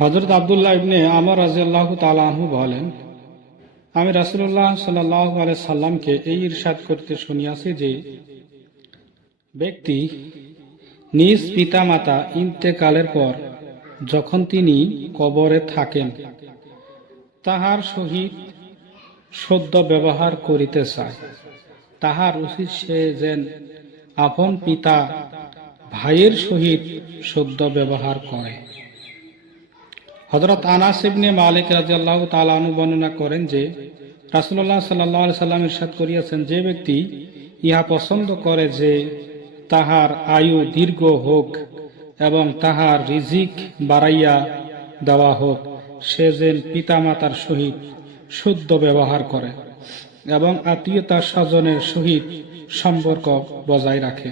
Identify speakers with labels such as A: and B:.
A: হজরত আবদুল্লাহ ইবনে আমর রাজিয়াল্লাহ তালাহু বলেন, আমি রাসুল্লাহ সাল্লাহ সাল্লামকে এই ইরশাদ করতে শুনিয়াছি যে, ব্যক্তি নিজ পিতামাতা ইন্তেকালের পর যখন তিনি কবরে থাকেন, তাহার সহিত সদ্য ব্যবহার করিতে চায়। তাহার উচিত সে যেন আপন পিতা ভাইয়ের সহিত সদ্য ব্যবহার করে। হজরত আনাস ইবনে মালিক রাজিয়াল্লাহ তালানু বর্ণনা করেন যে রাসুল্লাহ সাল্লাহ সাল্লাম ইরশাদ করিয়াছেন, যে ব্যক্তি ইহা পছন্দ করে যে তাহার আয়ু দীর্ঘ হোক এবং তাহার রিজিক বাড়াইয়া দেওয়া হোক, সে যেন পিতামাতার সহিত শুদ্ধ ব্যবহার করে এবং আত্মীয়তার স্বজনের সহিত সম্পর্ক বজায় রাখে।